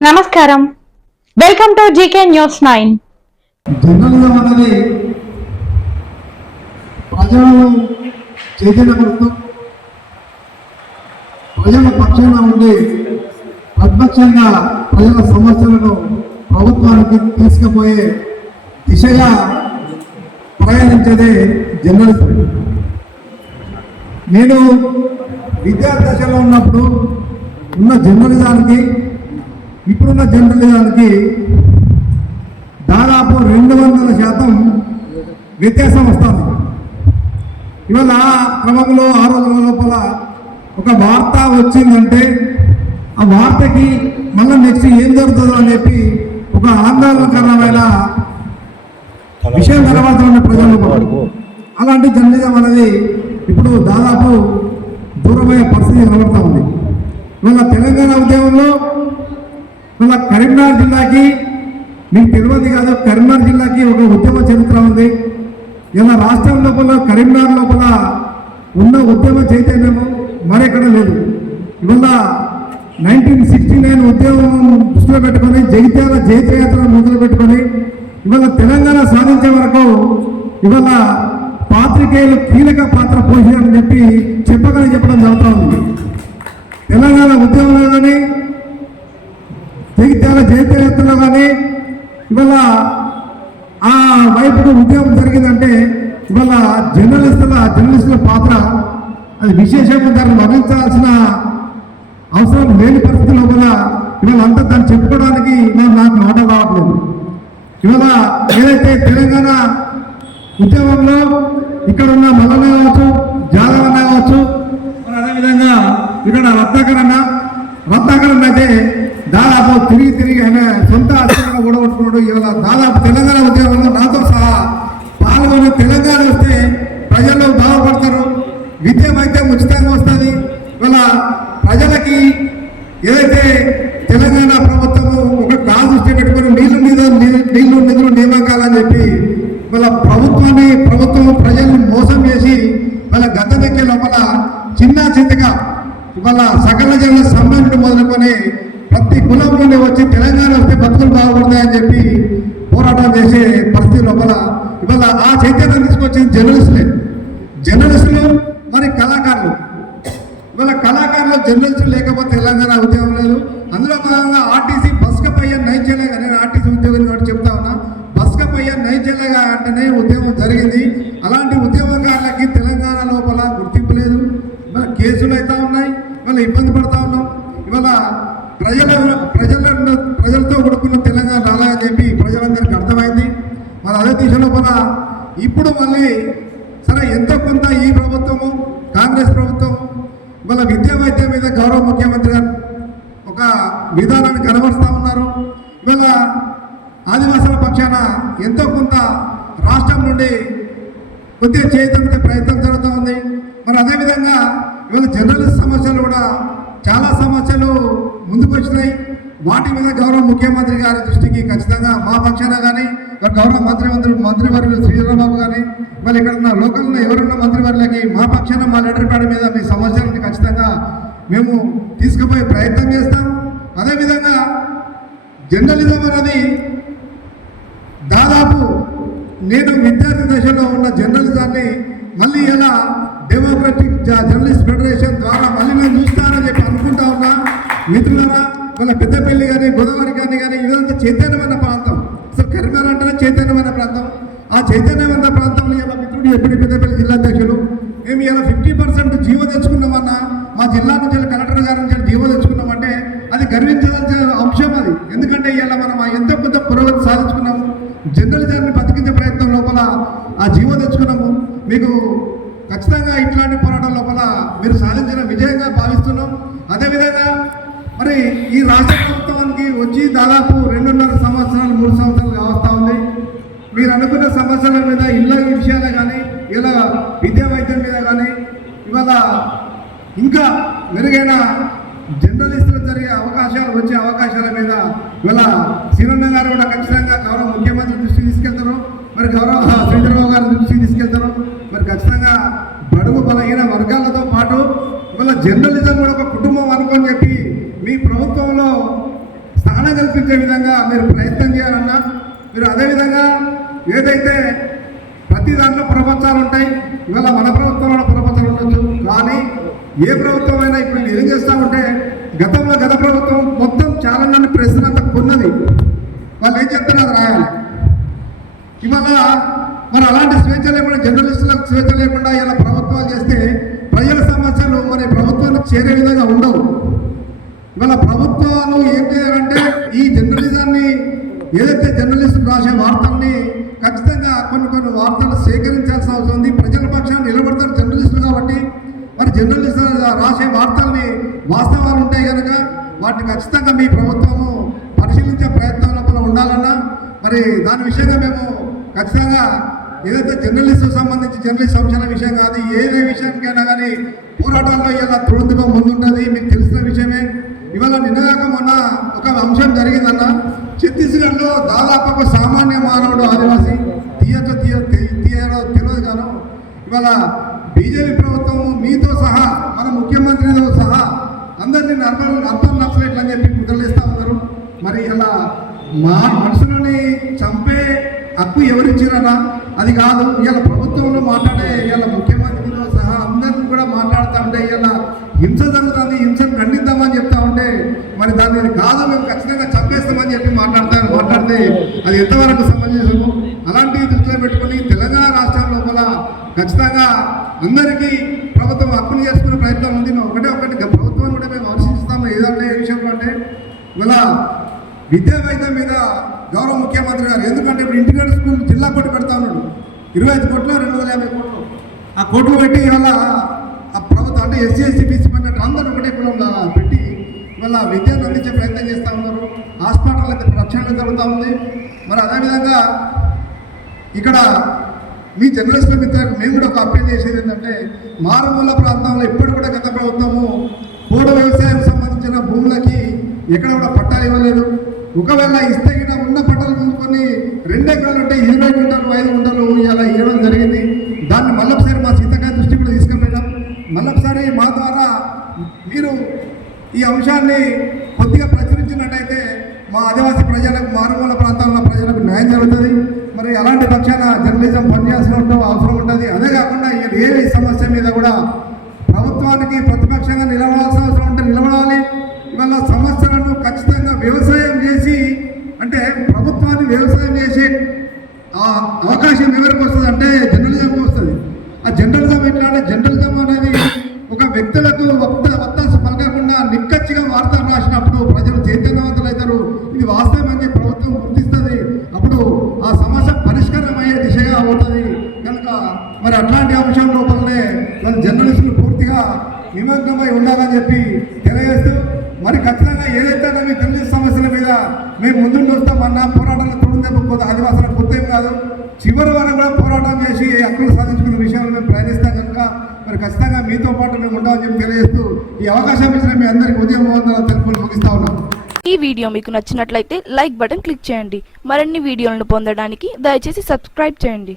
నమస్కారం, welcome to GK news 9. Journalism అనేది ప్రజలను చైతన్యపరుస్తూ ప్రజల పక్షాన ఉండి ప్రతిపక్షంగా ప్రజల సమస్యలను ప్రభుత్వానికి తీసుకుపోయే దిశగా ప్రయాణించేదే జర్నలిజం. నేను విద్యార్థి దశలో ఉన్నప్పుడు ఉన్న జర్నలిజానికి ఇప్పుడున్న జర్నలిజానికి దాదాపు 200% వ్యత్యాసం వస్తుంది. ఇవాళ ఆ క్రమంలో ఆ రోజుల లోపల ఒక వార్త వచ్చిందంటే ఆ వార్తకి మళ్ళీ నెక్స్ట్ ఏం జరుగుతుందో అని చెప్పి ఒక ఆందోళనకరమైన విషయం కనబడుతున్న ప్రజలు. అలాంటి జర్నలిజం అనేది ఇప్పుడు దాదాపు దూరమయ్యే పరిస్థితి కనబడుతూ ఉంది. ఇవాళ తెలంగాణ ఉద్యమంలో ఇవాళ కరీంనగర్ జిల్లాకి మీకు తెలియదు కాదు, కరీంనగర్ జిల్లాకి ఒక ఉద్యమ చరిత్ర ఉంది. ఇలా రాష్ట్రం లోపల కరీంనగర్ లోపల ఉన్న ఉద్యమ చైతన్యము మరెక్కడ లేదు. ఇవాళ 1969 ఉద్యమం దృష్టిలో పెట్టుకొని జగిత్యాల జైత్రయాత్ర మొదలు పెట్టుకొని ఇవాళ తెలంగాణ సాధించే వరకు ఇవాళ పాత్రికేయులు కీలక పాత్ర పోషించారని చెప్పడం జరుగుతూ ఉంది. తెలంగాణ ఉద్యమంలో కానీ జగిత్యాల జైత్రయాత్రలో కానీ ఇవాళ ఆ వైపుకు ఉద్యమం జరిగిందంటే ఇవాళ జర్నలిస్టుల పాత్ర అది విశేషంగా దాన్ని వర్ణించాల్సిన అవసరం లేని పరిస్థితుల్లో కూడా ఇవాళ అంతా దాన్ని చెప్పుకోవడానికి నాకు మాట రావట్లేదు. ఇవాళ ఏదైతే తెలంగాణ ఉద్యమంలో ఇక్కడ ఉన్న మల్లన్న కావచ్చు, జాదవ్ అన్న కావచ్చు, మరి అదేవిధంగా ఇక్కడ రత్నాకరణ అయితే దాదాపు తిరిగి ఆయన సొంత ఆస్తులను కూడగొట్టుకున్నాడు. ఇవాళ దాదాపు తెలంగాణ ఉద్యమంలో నాతో సహా పాల్గొని తెలంగాణ వస్తే ప్రజలు బాగుపడతారు, విద్య వైద్యం ఉచితంగా వస్తుంది. ఇవాళ ప్రజలకి ఏదైతే తెలంగాణ ప్రభుత్వము ఒక కాలు దృష్టి పెట్టుకుని నిధులు నియామకాలని చెప్పి వాళ్ళ ప్రభుత్వం ప్రజల్ని మోసం చేసి వాళ్ళ గద్దెక్కే లోపల చిన్నగా ఇవాళ సకల జనుల సమ్మెను మొదలుకొని ప్రతి కులం నుండి వచ్చి తెలంగాణ వస్తే బతుకులు బాగుపడతాయని చెప్పి పోరాటం చేసే పరిస్థితి లోపల ఇవాళ ఆ చైతన్యం తీసుకొచ్చింది జర్నలిస్టులు మరి కళాకారులు. ఇవాళ కళాకారులు జర్నలిస్టులు లేకపోతే తెలంగాణ ఉద్యమం లేదు. అందులో భాగంగా ఆర్టీసీ బస్కపయ్య నైజలేగా, నేను ఆర్టీసీ ఉద్యోగం కాబట్టి చెప్తా ఉన్నా, బస్కపయ్య నైజలేగా అంటేనే ఉద్యమం జరిగింది. అలాంటి ఉద్యమకారులకి తెలంగాణ లోపల గుర్తింపు లేదు. ఇవాళ కేసులు అవుతా ఉన్నాయి, ఇవాళ ఇబ్బంది పడుతూ ఉన్నాం. ఇవాళ ప్రజలతో కూడుకున్న తెలంగాణ రాలని చెప్పి ప్రజలందరికీ అర్థమైంది. మరి అదే దిశ లోపల ఇప్పుడు మళ్ళీ సరే ఎంతో కొంత ఈ ప్రభుత్వము కాంగ్రెస్ ప్రభుత్వం ఇవాళ విద్యా వైద్యం మీద గౌరవ ముఖ్యమంత్రి గారు ఒక విధానాన్ని కనబరుస్తూ ఉన్నారు. ఇవాళ ఆదివాసుల పక్షాన ఎంతో కొంత రాష్ట్రం నుండి కొద్దిగా చేయడానికి ప్రయత్నం జరుగుతూ ఉంది. మరి అదేవిధంగా ఇవాళ జర్నలిస్ట్ సమస్యలు కూడా చాలా సమస్యలు ముందుకు వచ్చినాయి. వాటి మీద గౌరవ ముఖ్యమంత్రి గారి దృష్టికి ఖచ్చితంగా మా పక్షాన కానీ గౌరవ మంత్రివర్యులు శ్రీధరబాబు కానీ వాళ్ళు ఇక్కడ ఉన్న లోకల్లో ఎవరున్న మంత్రివర్యులకి మా పక్షాన మా లెటర్ ప్యాడ్ మీద మీ సమస్యలను ఖచ్చితంగా మేము తీసుకుపోయే ప్రయత్నం చేస్తాం. అదేవిధంగా జర్నలిజం అనేది దాదాపు నేను విద్యార్థి దశలో ఉన్న జర్నలిజాన్ని మళ్ళీ ఎలా డెమోక్రటిక్ జర్నలిస్ట్ ఫెడరేషన్ ద్వారా మళ్ళీ నేను చూస్తానని చెప్పి అనుకుంటా ఉన్నా. మిత్రులారా, వాళ్ళ పెద్దపల్లి కానీ గోదావరి కానీ ఇదంతా చైతన్యమైన ప్రాంతం. అసలు కరీంనగర్ అంటేనే చైతన్యమైన ప్రాంతం. ఆ చైతన్యమైన ప్రాంతంలో ఇలా మిత్రుడు ఎప్పుడు పెద్దపల్లి జిల్లా అధ్యక్షులు మేము ఇలా 50% జీవో తెచ్చుకున్నామన్నా, మా జిల్లా నుంచి కలెక్టర్ గారి నుంచి జీవో తెచ్చుకున్నామంటే అది గర్వించాల్సిన అంశం అది. ఎందుకంటే ఇలా మనం ఎంతో కొంత పురోగతి సాధించుకున్నాము, జర్నలిజాన్ని బతికించే ప్రయత్నం లోపల ఆ జీవో తెచ్చుకున్నాము. మీకు ఖచ్చితంగా ఇట్లాంటి పోరాటం లోపల మీరు సాధించిన విజయంగా భావిస్తున్నాం. అదేవిధంగా మరి ఈ రాష్ట్ర ప్రభుత్వానికి వచ్చి దాదాపు 2.5 సంవత్సరాలు 3 సంవత్సరాలు కావస్తా ఉంది. మీరు అనుకున్న సమస్యల మీద ఇళ్ళ విషయాలే కానీ ఇలా విద్యా వైద్యం మీద కానీ ఇవాళ ఇంకా మెరుగైన జర్నలిస్టులు జరిగే వచ్చే అవకాశాల మీద ఇవాళ శ్రీరన్న గారు కూడా ఖచ్చితంగా గౌరవ ముఖ్యమంత్రి దృష్టికి తీసుకెళ్తారు, మరి గౌరవ శ్రీధరరావు గారి దృష్టికి తీసుకెళ్తారు. మరి ఖచ్చితంగా బడుగు బలహీన వర్గాలతో పాటు ఇవాళ జర్నలిజం కూడా ఒక కుటుంబం అనుకొని చెప్పి మీ ప్రభుత్వంలో స్థానం కల్పించే విధంగా మీరు ప్రయత్నం చేయాలన్నా మీరు అదేవిధంగా ఏదైతే ప్రతి దాంట్లో ప్రపంచాలు ఉంటాయి, ఇవాళ మన ప్రభుత్వంలో ప్రపంచాలు ఉండొచ్చు, కానీ ఏ ప్రభుత్వం అయినా ఇప్పుడు ఏం చేస్తామంటే గతంలో గత ప్రభుత్వం మొత్తం ఛానళ్ళని ప్రెస్నంతా కొన్నది, వాళ్ళు ఏం చెప్తారో అది రాయాలి. ఇవాళ మరి అలాంటి స్వేచ్ఛ లేకుండా జర్నలిస్టులకు స్వేచ్ఛ లేకుండా ఇలా ప్రభుత్వాలు చేస్తే ప్రజల సమస్యలు మరి ప్రభుత్వానికి చేరే విధంగా ఉండవు. ఇవాళ ప్రభుత్వాలు ఏం చేయాలంటే ఈ జర్నలిజాన్ని ఏదైతే జర్నలిస్టులు రాసే వార్తల్ని ఖచ్చితంగా కొన్ని వార్తలు సేకరించాల్సిన అవసరం ఉంది. ప్రజల పక్షాన్ని నిలబడతారు జర్నలిస్టులు కాబట్టి మరి జర్నలిస్టులు రాసే వార్తల్ని వాస్తవాలు ఉంటాయి కనుక వాటిని ఖచ్చితంగా మీ ప్రభుత్వము పరిశీలించే ప్రయత్నంలో ఉండాలన్నా మరి దాని విషయంగా మేము ఖచ్చితంగా ఏదైతే జర్నలిస్టుకు సంబంధించి జర్నలిస్ట్ సంక్షేమ విషయం కాదు, ఏదే విషయానికైనా కానీ పోరాటాల్లో ఇలా తుడుందుగా ముందుంటుంది. మీకు తెలిసిన విషయమే. ఇవాళ నిన్నగాక మొన్న ఒక అంశం జరిగిందన్న, ఛత్తీస్గఢ్లో దాదాపు ఒక సామాన్య మానవుడు ఆదివాసీ తీయరో తెలియదు గాను ఇవాళ బీజేపీ ప్రభుత్వం మీతో సహా మన ముఖ్యమంత్రితో సహా అందరినీ అర్థం నచ్చలేట్లు అని చెప్పి ముద్రలేస్తూ ఉన్నారు. మరి ఇలా మనుషులని చంపే హక్కు ఎవరిచ్చిరన్నా అది కాదు. ఇలా ప్రభుత్వంలో మాట్లాడే ఇలా ముఖ్యమంత్రితో సహా అందరినీ కూడా మాట్లాడుతూ ఉంటే ఇలా హింస జరుగుతుంది, హింసను ఖండిద్దామని చెప్తా ఉంటే మరి దాన్ని కాదు మేము ఖచ్చితంగా చంపేస్తామని చెప్పి మాట్లాడితే అది ఎంతవరకు సమంజసము? అలాంటివి దృష్టిలో పెట్టుకుని తెలంగాణ రాష్ట్రం లోపల ఖచ్చితంగా అందరికీ ప్రభుత్వం హక్కులు చేసుకునే ప్రయత్నం ఉంది. ఒకటి ప్రభుత్వాన్ని కూడా మేము విమర్శిస్తాము. ఏదంటే ఏ విషయంలో అంటే ఇవాళ విద్యా వైద్యం మీద గౌరవ ముఖ్యమంత్రి గారు, ఎందుకంటే ఇప్పుడు ఇంటిగ్రేటెడ్ స్కూల్ జిల్లా కోటి పెడతా ఉన్నాడు, 25 కోట్లు 250 కోట్లు ఆ కోట్లు పెట్టి ఇవాళ ఆ ప్రభుత్వం అంటే ఎస్సీ ఎస్టీ బీసీ పడినట్టు అందరూ ఒకటే కులంలో పెట్టి ఇవాళ విద్యను అందించే ప్రయత్నం చేస్తూ ఉన్నారు. హాస్పిటల్ అయితే రక్షణ జరుగుతూ ఉంది. మరి అదేవిధంగా ఇక్కడ మీ జర్నలిస్టుల మిత్రులకు మేము కూడా ఒక అప్పీల్ చేసేది ఏంటంటే మారుమూల ప్రాంతంలో ఇప్పుడు కూడా గత ప్రభుత్వము పోడు వ్యవసాయం సంబంధించిన భూములకి ఎక్కడ కూడా పట్టాలు ఇవ్వలేదు. ఒకవేళ ఇస్తే కింద ఉన్న పట్టాలు చూసుకొని 2 ఎకరాలు ఉంటే 20 గుంటలు 5 గుంటలు ఇలా ఇవ్వడం జరిగింది. దాన్ని మళ్ళొకసారి మా సీతకాయ దృష్టి కూడా తీసుకెళ్ళాం. మళ్ళొకసారి మా ద్వారా మీరు ఈ అంశాన్ని కొద్దిగా ప్రచురించినట్టయితే మా ఆదివాసీ ప్రజలకు మారుమూల ప్రాంతాల్లో ప్రజలకు న్యాయం జరుగుతుంది. మరి అలాంటి పక్షాన జర్నలిజం పనిచేయాల్సిన అవసరం ఉంటుంది. అదే కాకుండా ఏ సమస్య మీద కూడా ప్రభుత్వానికి ప్రతిపక్షంగా నిలబడాల్సిన అవసరం ఉంటే నిలబడాలి. ఇవాళ సమస్యలను ఖచ్చితంగా వ్యవసాయం చేసి అంటే ప్రభుత్వాన్ని వ్యవసాయం చేసే అవకాశం ఎవరికి వస్తుంది అంటే జర్నలిజంకి వస్తుంది. ఆ జర్నలిజం ఎట్లా అంటే జర్నలిజం అనేది ఒక వ్యక్తులకు వత్తాసు పలకకుండా నిక్కచ్చిగా వార్తలు రాసినప్పుడు ప్రజలు చైతన్యవంతులు అవుతారు. ఇది వాస్తవం అని ప్రభుత్వం గుర్తిస్తుంది. అప్పుడు ఆ సమస్య పరిష్కారం అయ్యే దిశగా అవుతుంది కనుక మరి అట్లాంటి అంశం లోపలనే మన జర్నలిస్టులు పూర్తిగా నిమగ్నమై ఉండాలని చెప్పి తెలియజేస్తూ మరి ఖచ్చితంగా ఏదైతే మీ జర్నలిస్ట్ సమస్యల మీద మేము ముందుండి వస్తామన్నా పోరాటాలు తొడుందే ఆదివాసుల కొత్త ఏం కాదు. చివరి వరకు కూడా పోరాటం చేసి హక్కులు సాధించుకునే విషయంలో మేము ప్రయాణిస్తాం కనుక మరి ఖచ్చితంగా మీతో పాటు మేము ఉండమని చెప్పి తెలియజేస్తూ ఈ అవకాశం ఇచ్చిన మీ అందరికీ ఉదయం తెలుపులు ముగిస్తా ఉన్నాం. ఈ వీడియో మీకు నచ్చినట్లయితే లైక్ బటన్ క్లిక్ చేయండి. మరిన్ని వీడియోలను పొందడానికి దయచేసి సబ్స్క్రైబ్ చేయండి.